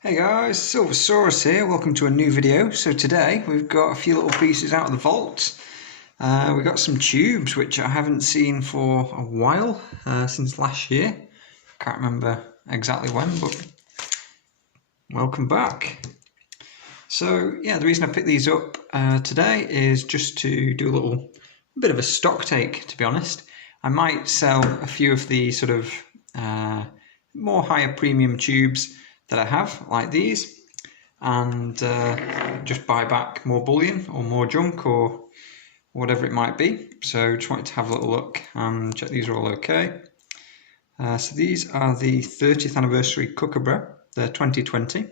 Hey guys, Silver here, welcome to a new video. So today we've got a few little pieces out of the vault. We've got some tubes which I haven't seen for a while, since last year. Can't remember exactly when, but welcome back. So yeah, the reason I picked these up today is just to do a bit of a stock take, to be honest. I might sell a few of the sort of more higher premium tubes that I have, like these, and just buy back more bullion or more junk or whatever it might be. So just wanted to have a little look and check these are all okay. So these are the 30th anniversary Kookaburra, they're 2020,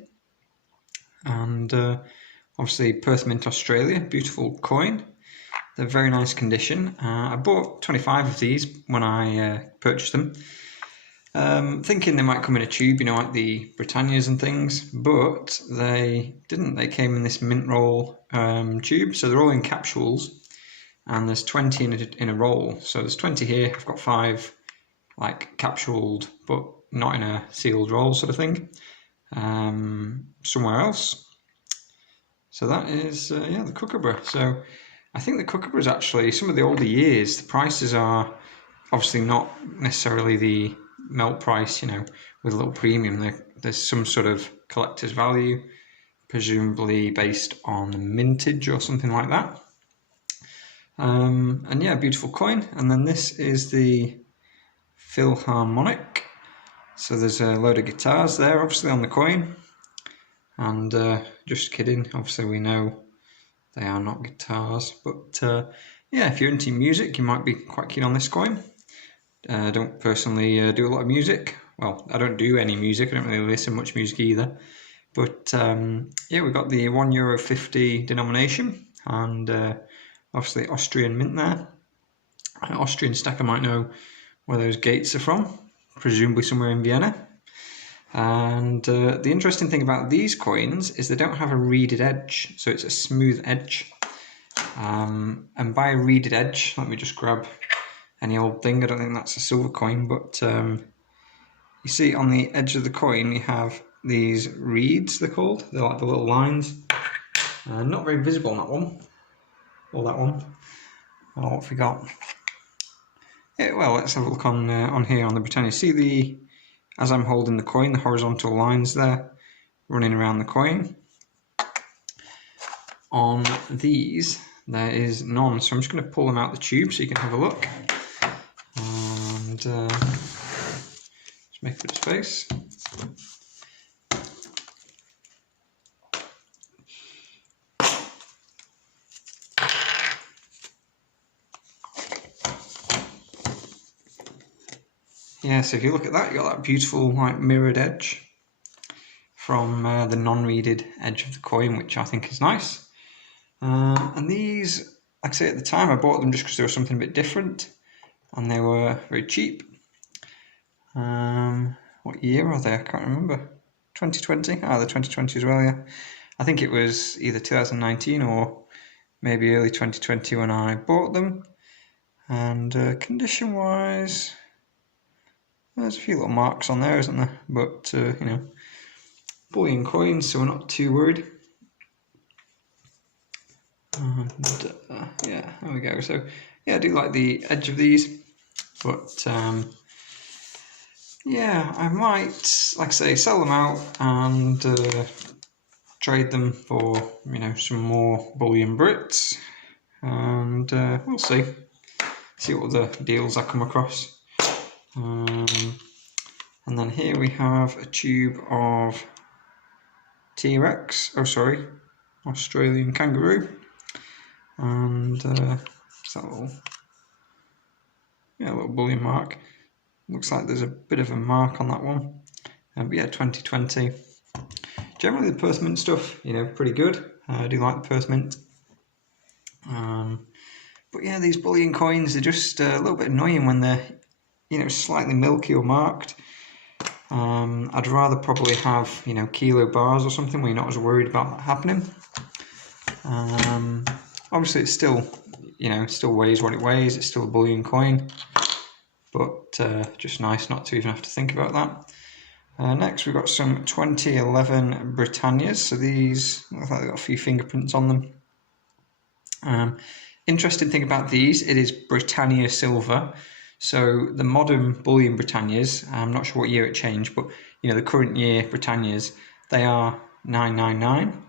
and obviously Perth Mint Australia, beautiful coin. They're very nice condition. I bought 25 of these when I purchased them. Thinking they might come in a tube, you know, like the Britannias and things, but they didn't. They came in this mint roll tube, so they're all in capsules, and there's 20 in a roll. So there's 20 here. I've got 5 like capsuled, but not in a sealed roll sort of thing, somewhere else. So that is yeah, the Kookaburra. So I think the Kookaburra is actually some of the older years. The prices are obviously not necessarily the melt price, you know, with a little premium. There's some sort of collector's value, presumably based on mintage or something like that. And yeah, beautiful coin. And then this is the Philharmonic. So there's a load of guitars there, obviously, on the coin. And just kidding, obviously we know they are not guitars. But yeah, if you're into music, you might be quite keen on this coin. I don't personally do a lot of music. Well, I don't do any music. I don't really listen much music either. But yeah, we've got the €1.50 denomination, and obviously Austrian mint there. Austrian stacker might know where those gates are from, presumably somewhere in Vienna. And the interesting thing about these coins is they don't have a reeded edge, so it's a smooth edge. And by a reeded edge, let me just grab any old thing. I don't think that's a silver coin, but you see on the edge of the coin you have these reeds, they're called. They're like the little lines. Not very visible on that one, or that one. Oh, what have we got? Yeah, well, let's have a look on here on the Britannia. See as I'm holding the coin, the horizontal lines there running around the coin. On these, there is none, so I'm just going to pull them out the tube so you can have a look. And just make a bit of space. Yeah, so if you look at that, you got that beautiful like mirrored edge from the non-reeded edge of the coin, which I think is nice. And these, like I say, at the time I bought them just because they were something a bit different, and they were very cheap. What year are they? I can't remember. 2020? Ah, they're 2020 as well, yeah. I think it was either 2019 or maybe early 2020 when I bought them. And condition-wise, there's a few little marks on there, isn't there? But, you know, bullion coins, so we're not too worried. And yeah, there we go. So yeah, I do like the edge of these, but yeah, I might, like I say, sell them out and trade them for, you know, some more bullion Brits, and we'll see what the deals I come across. And then here we have a tube of T-Rex, oh sorry, Australian kangaroo, and it's that little bullion mark. Looks like there's a bit of a mark on that one, but yeah, 2020. Generally the Perth Mint stuff, you know, pretty good. I do like the Perth Mint. But yeah, these bullion coins, they're just a little bit annoying when they're, you know, slightly milky or marked. I'd rather probably have, you know, kilo bars or something where you're not as worried about that happening. Obviously it's still, you know, it still weighs what it weighs, it's still a bullion coin, but just nice not to even have to think about that. Next we've got some 2011 Britannias. So these look like they've got a few fingerprints on them. Interesting thing about these, it is Britannia Silver. So the modern Bullion Britannias, I'm not sure what year it changed, but the current year Britannias, they are 999.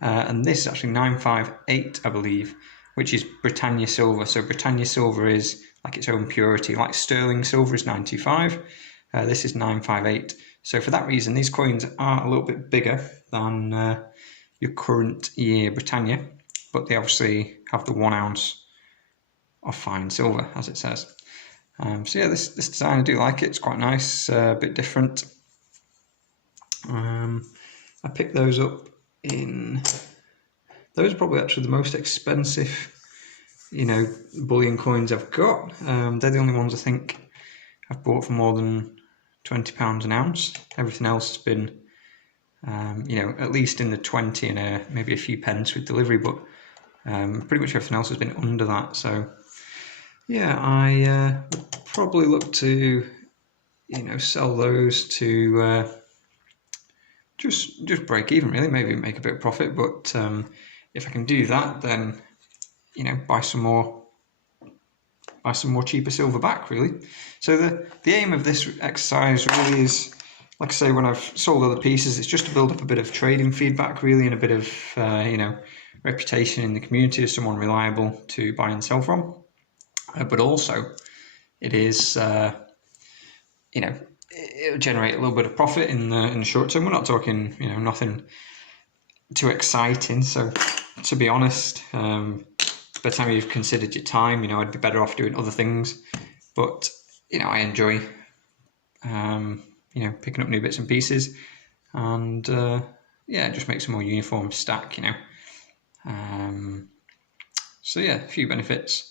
And this is actually 958, I believe, which is Britannia Silver. So Britannia Silver is like its own purity, like sterling silver is 925. This is 958. So for that reason, these coins are a little bit bigger than your current year Britannia, but they obviously have the 1 ounce of fine silver, as it says. So yeah, this design, I do like it. It's quite nice, a bit different. I picked those up in, those are probably actually the most expensive, bullion coins I've got. They're the only ones I think I've bought for more than £20 an ounce. Everything else has been, at least in the 20 and maybe a few pence with delivery, but pretty much everything else has been under that. So yeah, I would probably look to, sell those to just break even, really. Maybe make a bit of profit, but if I can do that, then buy some more cheaper silver back, really. So the aim of this exercise really is, like I say, when I've sold other pieces, it's just to build up a bit of trading feedback, really, and a bit of reputation in the community as someone reliable to buy and sell from. But also, it is it'll generate a little bit of profit in the short term. We're not talking nothing too exciting. So to be honest, by the time you've considered your time, I'd be better off doing other things. But I enjoy picking up new bits and pieces, and it just makes a more uniform stack. So yeah, a few benefits.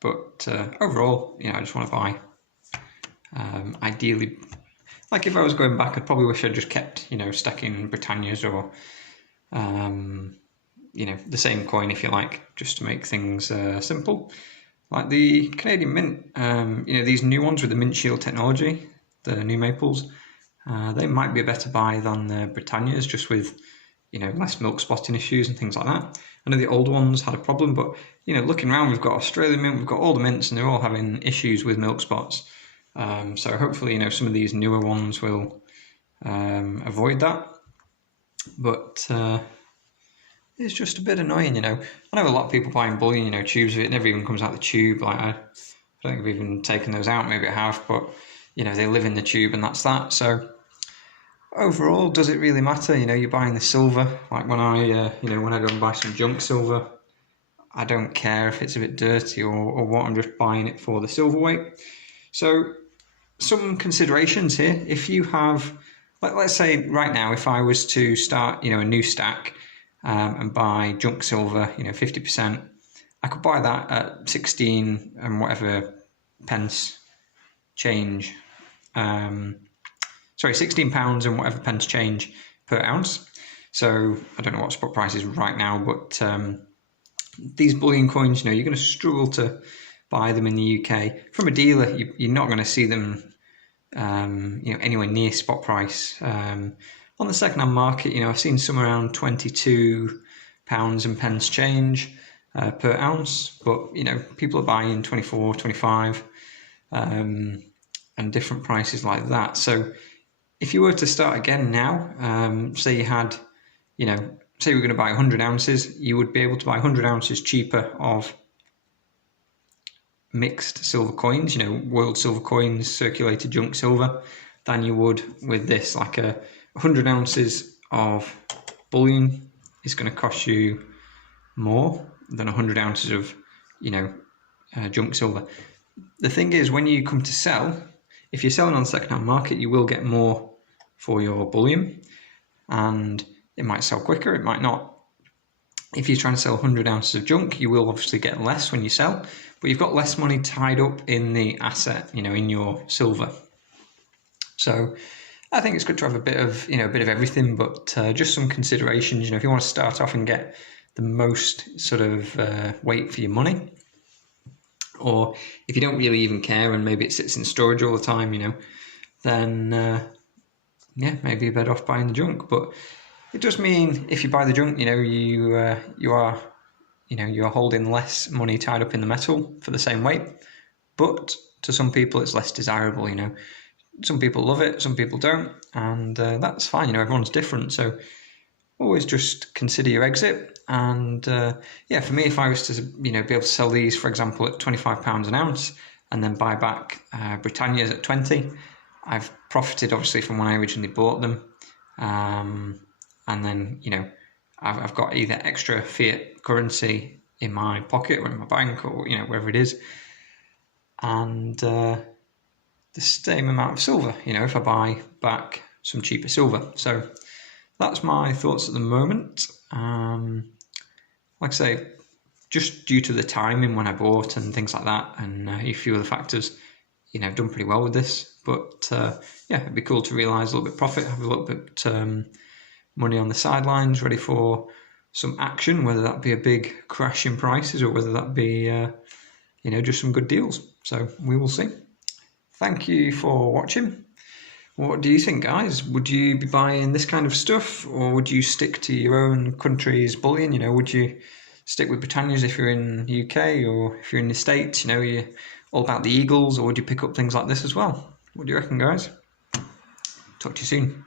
But overall, I just want to buy. Ideally, like if I was going back, I'd probably wish I'd just kept, stacking Britannias or, the same coin, if you like, just to make things simple. Like the Canadian Mint, these new ones with the Mint Shield technology, the new Maples, they might be a better buy than the Britannias, just with, less milk spotting issues and things like that. I know the old ones had a problem, but, looking around, we've got Australian Mint, we've got all the mints, and they're all having issues with milk spots. So hopefully, some of these newer ones will avoid that. But it's just a bit annoying, I know a lot of people buying bullion, tubes of it, never even comes out the tube. Like I don't think I've even taken those out. Maybe I have, but they live in the tube, and that's that. So overall, does it really matter? You're buying the silver. Like when I when I go and buy some junk silver, I don't care if it's a bit dirty or what. I'm just buying it for the silver weight. So some considerations here. If you have, let's say right now, if I was to start, a new stack and buy junk silver, 50%, I could buy that at 16 and whatever pence change. £16 and whatever pence change per ounce. So I don't know what spot price is right now, but these bullion coins, you're going to struggle to buy them in the UK from a dealer. You're not going to see them, anywhere near spot price. On the second-hand market, I've seen some around £22 and pence change per ounce, but people are buying 24, 25, and different prices like that. So if you were to start again now, say you had, say you were going to buy 100 ounces, you would be able to buy 100 ounces cheaper of mixed silver coins, world silver coins, circulated junk silver, than you would with this. Like 100 ounces of bullion is going to cost you more than 100 ounces of, junk silver. The thing is, when you come to sell, if you're selling on the second-hand market, you will get more for your bullion, and it might sell quicker, it might not. If you're trying to sell 100 ounces of junk, you will obviously get less when you sell, but you've got less money tied up in the asset, in your silver. So I think it's good to have a bit of, everything, but just some considerations. If you want to start off and get the most sort of weight for your money, or if you don't really even care and maybe it sits in storage all the time, then yeah, maybe you're better off buying the junk. But it does mean if you buy the junk, you are you're holding less money tied up in the metal for the same weight. But to some people, it's less desirable. Some people love it, some people don't, and that's fine. Everyone's different, so always just consider your exit. And yeah, for me, if I was to be able to sell these, for example, at £25 an ounce, and then buy back Britannias at 20, I've profited obviously from when I originally bought them, and then I've got either extra fiat currency in my pocket or in my bank or wherever it is, and the same amount of silver. If I buy back some cheaper silver. So that's my thoughts at the moment. Like I say, just due to the timing when I bought and things like that, and a few other factors, I've done pretty well with this. But yeah, it'd be cool to realise a little bit profit, have a little bit money on the sidelines, ready for some action, whether that be a big crash in prices or whether that be just some good deals. So we will see. Thank you for watching. What do you think, guys? Would you be buying this kind of stuff, or would you stick to your own country's bullion? Would you stick with Britannias if you're in the UK, or if you're in the States, you're all about the Eagles, or would you pick up things like this as well? What do you reckon, guys? Talk to you soon.